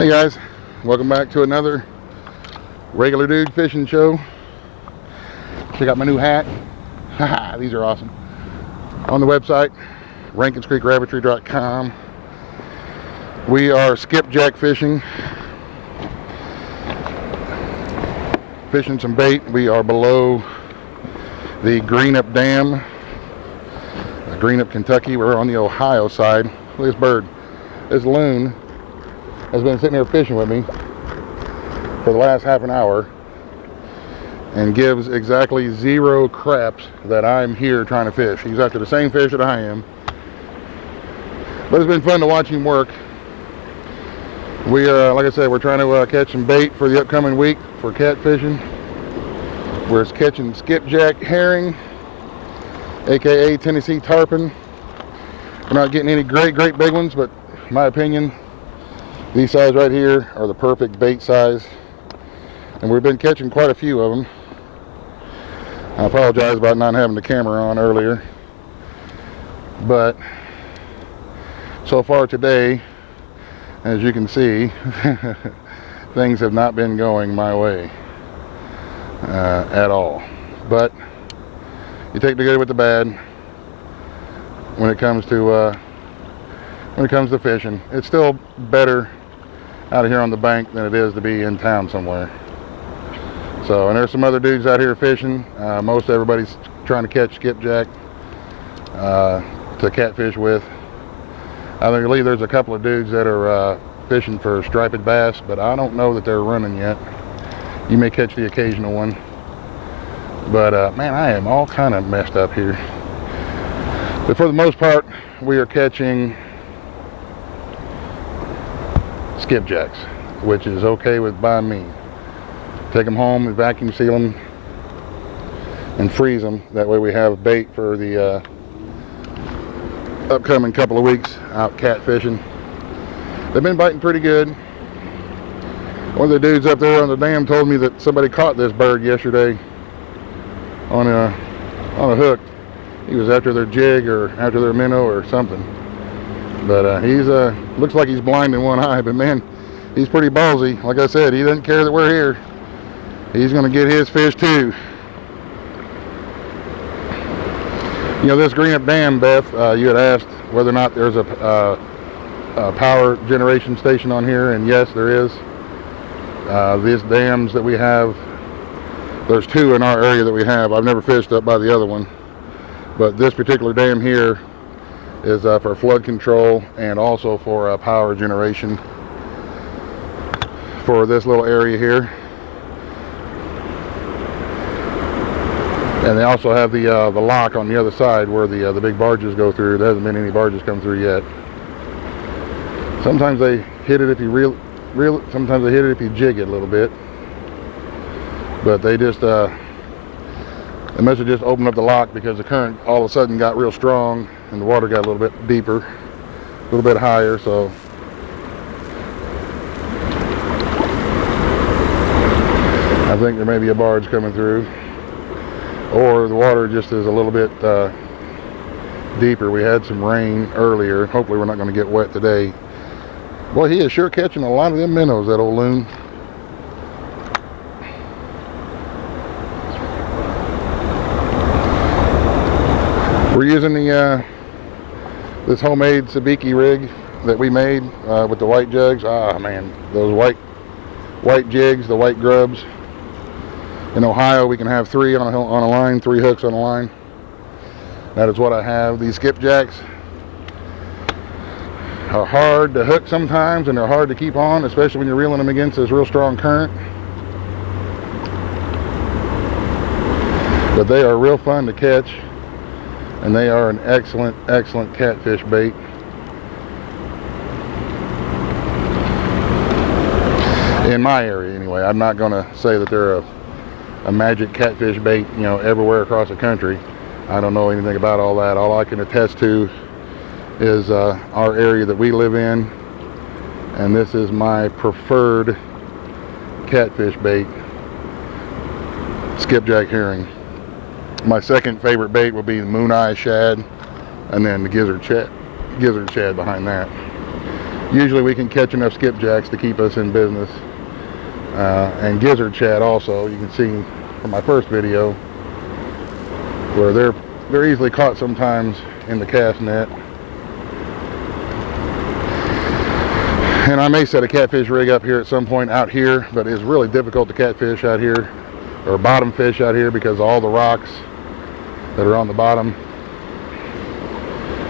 Hey guys, welcome back to another regular dude fishing show. Check out my new hat. Haha, these are awesome. On the website, rankinscreekrabbitry.com. We are Skipjack Fishing. Fishing some bait. We are below the Greenup Dam, Greenup, Kentucky. We're on the Ohio side. Look at this bird. This loon has been sitting here fishing with me for the last half an hour and gives exactly zero craps that I'm here trying to fish. He's after the same fish that I am, but it's been fun to watch him work. We like I said, we're trying to catch some bait for the upcoming week for catfishing. We're catching skipjack herring, aka Tennessee tarpon. We're not getting any great big ones, but in my opinion, these size right here are the perfect bait size, and we've been catching quite a few of them. I apologize about not having the camera on earlier, but so far today, as you can see, things have not been going my way at all. But you take the good with the bad when it comes to fishing. It's still better out of here on the bank than it is to be in town somewhere. So, and there's some other dudes out here fishing. Most everybody's trying to catch skipjack to catfish with. I believe there's a couple of dudes that are fishing for striped bass, but I don't know that they're running yet. You may catch the occasional one. But man, I am all kind of messed up here. But for the most part, we are catching skipjacks, which is okay by me. Take them home and vacuum seal them and freeze them. That way we have bait for the upcoming couple of weeks out catfishing. They've been biting pretty good. One of the dudes up there on the dam told me that somebody caught this bird yesterday on a hook. He was after their jig or after their minnow or something. But he's looks like he's blind in one eye, but man, he's pretty ballsy. Like I said, he doesn't care that we're here. He's gonna get his fish too. You know, this Greenup Dam, Beth, you had asked whether or not there's a power generation station on here, and yes, there is. These dams that we have, there's two in our area that we have. I've never fished up by the other one, but this particular dam here is for flood control and also for power generation for this little area here. And they also have the lock on the other side where the big barges go through. There hasn't been any barges come through yet. Sometimes they hit it if you sometimes they hit it if you jig it a little bit. But they just they must have just opened up the lock because the current all of a sudden got real strong and the water got a little bit deeper, a little bit higher. So I think there may be a barge coming through, or the water just is a little bit deeper. We had some rain earlier. Hopefully we're not going to get wet today. Boy, he is sure catching a lot of them minnows, that old loon. We're using this homemade sabiki rig that we made with the white jugs. Ah man, those white jigs, the white grubs. In Ohio, we can have 3 on a line, 3 hooks on a line. That is what I have. These skipjacks are hard to hook sometimes, and they're hard to keep on, especially when you're reeling them against this real strong current. But they are real fun to catch, and they are an excellent catfish bait. In my area, anyway. I'm not going to say that they're a magic catfish bait, you know, everywhere across the country. I don't know anything about all that. All I can attest to is our area that we live in, and this is my preferred catfish bait, skipjack herring. My second favorite bait would be the moon eye shad, and then the gizzard shad behind that. Usually we can catch enough skipjacks to keep us in business. And gizzard shad also. You can see from my first video where they're easily caught sometimes in the cast net. And I may set a catfish rig up here at some point out here, but it's really difficult to catfish out here, or bottom fish out here, because of all the rocks that are on the bottom.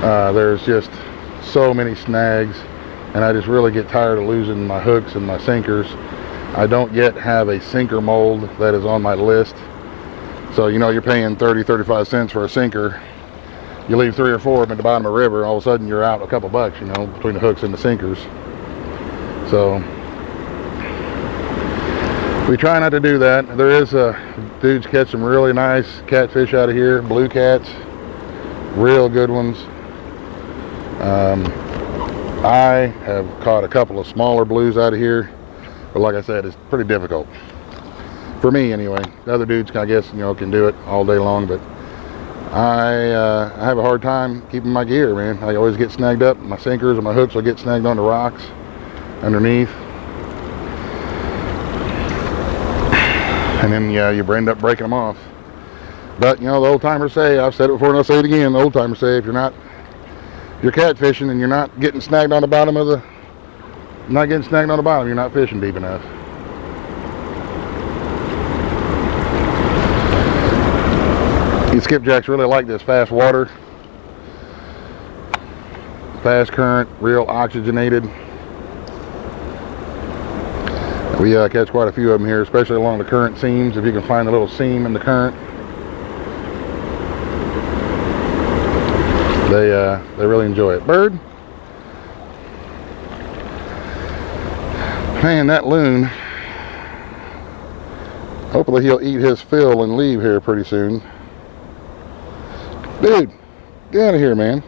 There's just so many snags, and I just really get tired of losing my hooks and my sinkers. I don't yet have a sinker mold that is on my list. So, you know, you're paying 30-35 cents for a sinker. You leave 3 or 4 of them at the bottom of the river, all of a sudden you're out a couple bucks, you know, between the hooks and the sinkers. So we try not to do that. There is dudes catch some really nice catfish out of here, blue cats, real good ones. I have caught a couple of smaller blues out of here, but like I said, it's pretty difficult for me anyway. The other dudes, I guess, you know, can do it all day long, but I have a hard time keeping my gear, man. I always get snagged up. My sinkers and my hooks will get snagged on the rocks underneath, and then yeah, you end up breaking them off. But you know, the old timers say, I've said it before and I'll say it again, the old timers say, if you're catfishing and you're not getting snagged on the bottom of you're not fishing deep enough. These skipjacks really like this fast water, fast current, real oxygenated. We catch quite a few of them here, especially along the current seams. If you can find a little seam in the current, they really enjoy it. Bird, man, that loon. Hopefully he'll eat his fill and leave here pretty soon. Dude, get out of here, man.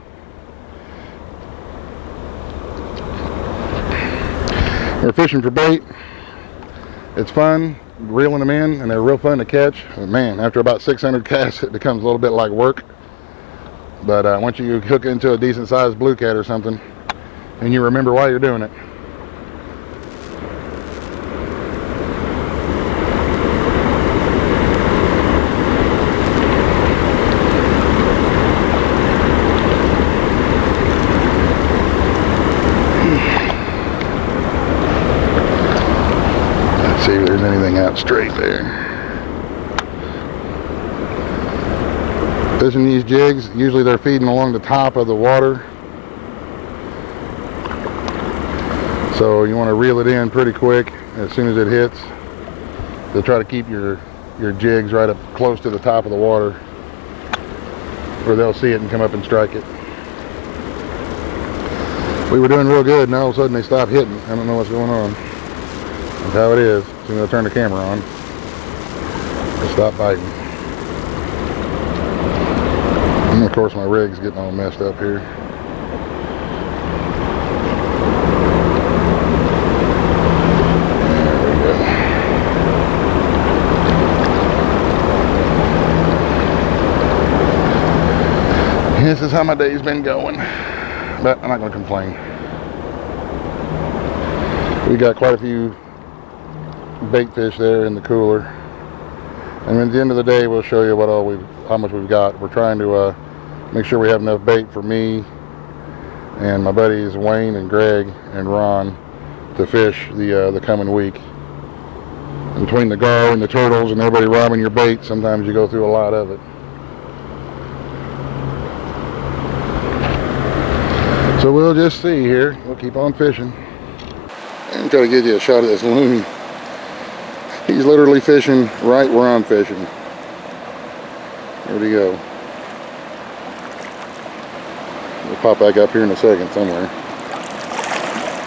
We're fishing for bait. It's fun reeling them in, and they're real fun to catch. But man, after about 600 casts, it becomes a little bit like work. But once you hook into a decent sized blue cat or something, and you remember why you're doing it. See if there's anything out straight there. Fishing these jigs, usually they're feeding along the top of the water. So you want to reel it in pretty quick as soon as it hits. To try to keep your jigs right up close to the top of the water, where they'll see it and come up and strike it. We were doing real good, and all of a sudden they stopped hitting. I don't know what's going on. That's how it is. As soon as I turn the camera on, they stop biting. And of course my rig's getting all messed up here. There we go. This is how my day's been going, but I'm not going to complain. We got quite a few bait fish there in the cooler, and at the end of the day we'll show you how much we've got. We're trying to make sure we have enough bait for me and my buddies Wayne and Greg and Ron to fish the coming week. And between the gar and the turtles and everybody robbing your bait, sometimes you go through a lot of it. So we'll just see here. We'll keep on fishing. I'm trying to give you a shot of this loon. He's literally fishing right where I'm fishing. Where'd he go? We'll pop back up here in a second somewhere.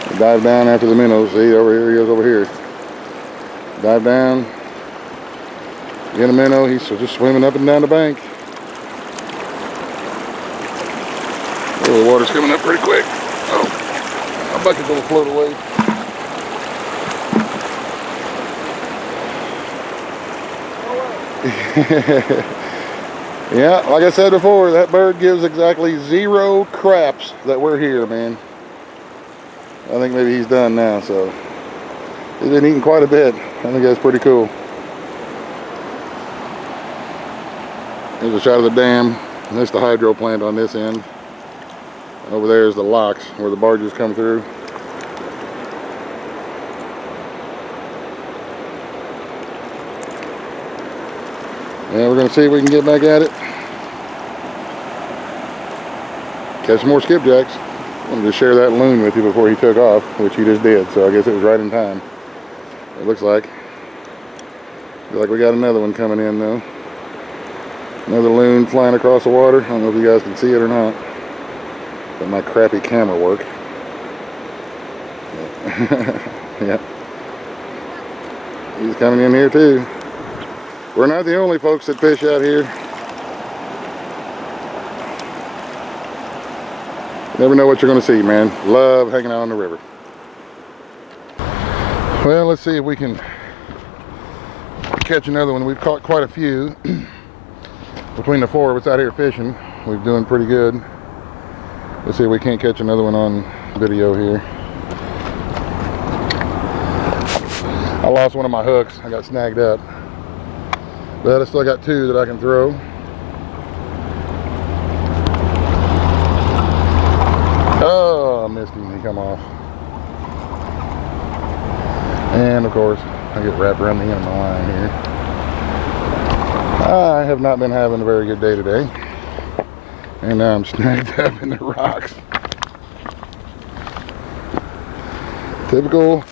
We'll dive down after the minnows. See, over here, he goes over here. Dive down. Get a minnow. He's just swimming up and down the bank. Oh, the water's coming up pretty quick. Oh, my bucket's gonna float away. Yeah, like I said before, that bird gives exactly 0 craps that we're here, man. I think maybe he's done now, so he's been eating quite a bit. I think that's pretty cool. Here's a shot of the dam. And there's the hydro plant on this end. Over there is the locks where the barges come through. And we're going to see if we can get back at it. Catch some more skipjacks. I'm going to just share that loon with you before he took off, which he just did, so I guess it was right in time. It looks like. Looks like we got another one coming in though. Another loon flying across the water. I don't know if you guys can see it or not. But my crappy camera work. Yeah. He's coming in here too. We're not the only folks that fish out here. Never know what you're going to see, man. Love hanging out on the river. Well, let's see if we can catch another one. We've caught quite a few. Between the four of us out here fishing, we're doing pretty good. Let's see if we can't catch another one on video here. I lost one of my hooks. I got snagged up. But I still got two that I can throw. Oh, I missed him. He come off. And of course, I get wrapped around the end of my line here. I have not been having a very good day today. And now I'm snagged up in the rocks. Typical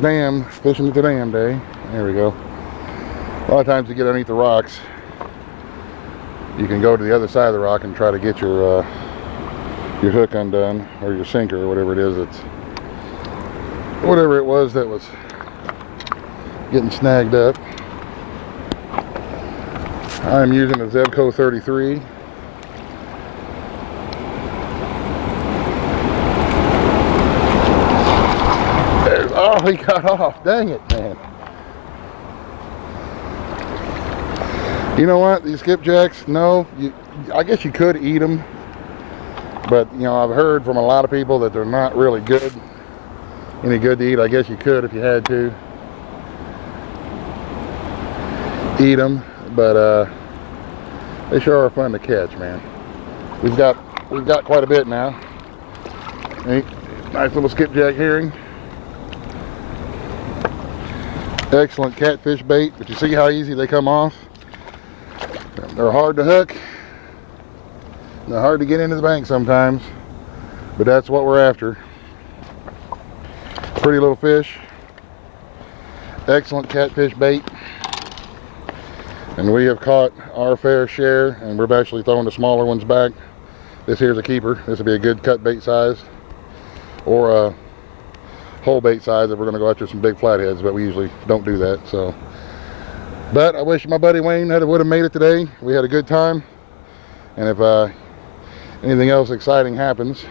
dam, fishing at the dam day. There we go. A lot of times you get underneath the rocks, you can go to the other side of the rock and try to get your hook undone, or your sinker, or whatever it is whatever it was that was getting snagged up. I'm using a Zebco 33. Oh, he got off. Dang it, man. You know what? These skipjacks, no, I guess you could eat them. But, you know, I've heard from a lot of people that they're not really good. Any good to eat. I guess you could if you had to eat them. But they sure are fun to catch, man. We've got quite a bit now. Nice little skipjack herring. Excellent catfish bait, but you see how easy they come off? They're hard to hook. They're hard to get into the bank sometimes, but that's what we're after. Pretty little fish. Excellent catfish bait. And we have caught our fair share, and we're actually throwing the smaller ones back. This here's a keeper. This would be a good cut bait size, or a whole bait size if we're going to go after some big flatheads, but we usually don't do that. So, but I wish my buddy Wayne would have made it today. We had a good time, and if anything else exciting happens,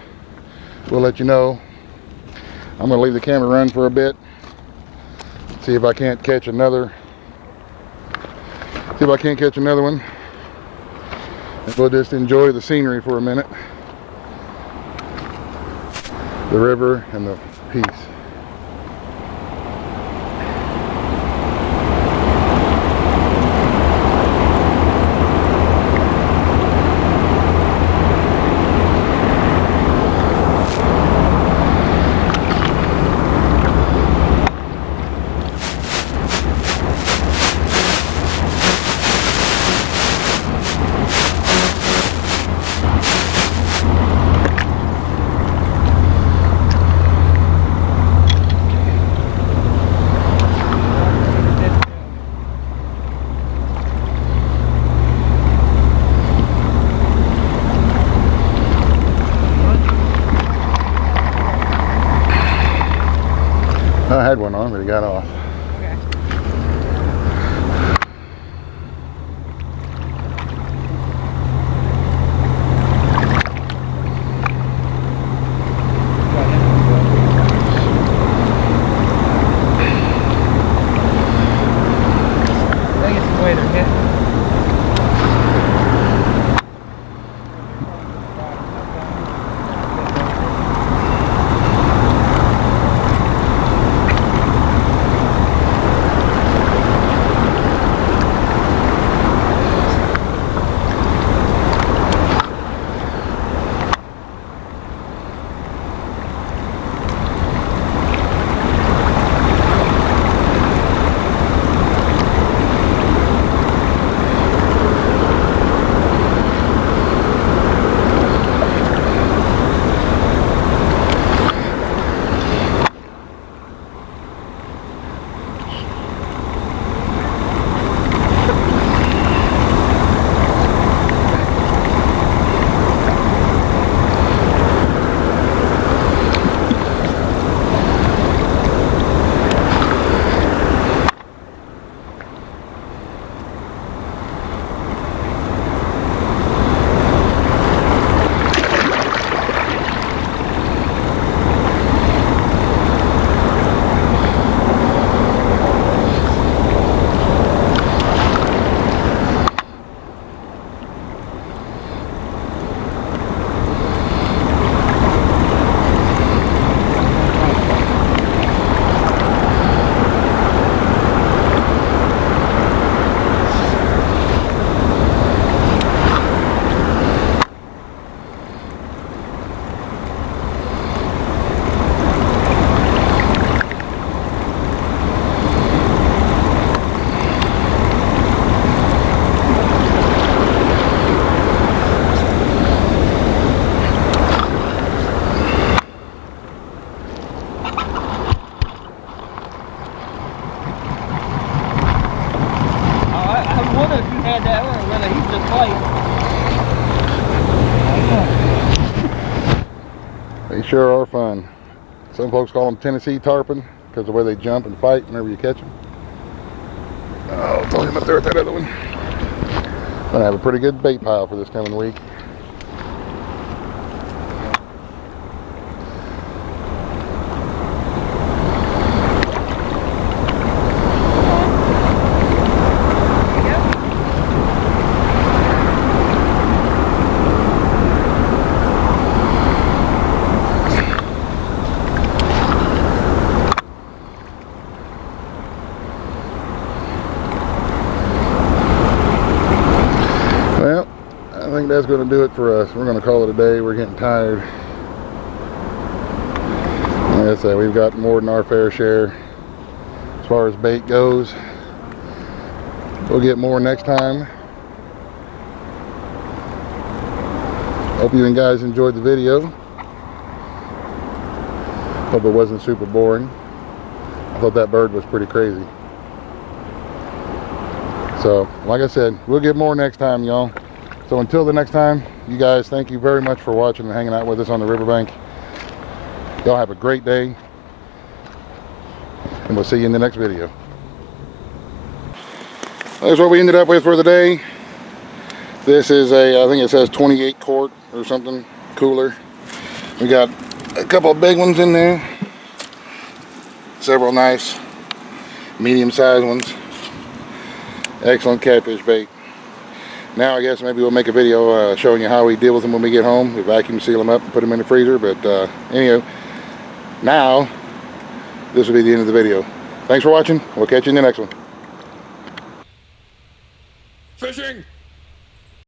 we'll let you know. I'm going to leave the camera run for a bit, see if I can't catch another. See if I can't catch another one. And we'll just enjoy the scenery for a minute. The river and the peace. I had one on, but he got off. Okay. I think it's the way they're hitting. sure are fun. Some folks call them Tennessee tarpon because of the way they jump and fight whenever you catch them. Oh, throw him up there with that other one. Gonna have a pretty good bait pile for this coming week. Well, I think that's going to do it for us. We're going to call it a day. We're getting tired. Like I said, we've got more than our fair share as far as bait goes. We'll get more next time. Hope you guys enjoyed the video. Hope it wasn't super boring. I thought that bird was pretty crazy. So, like I said, we'll get more next time, y'all. So until the next time, you guys, thank you very much for watching and hanging out with us on the riverbank. Y'all have a great day, and we'll see you in the next video. That's what we ended up with for the day. This is a, I think it says 28 quart or something, cooler. We got a couple of big ones in there. Several nice medium-sized ones. Excellent catfish bait. Now I guess maybe we'll make a video showing you how we deal with them when we get home. We vacuum seal them up and put them in the freezer. But anyway, now this will be the end of the video. Thanks for watching. We'll catch you in the next one. Fishing!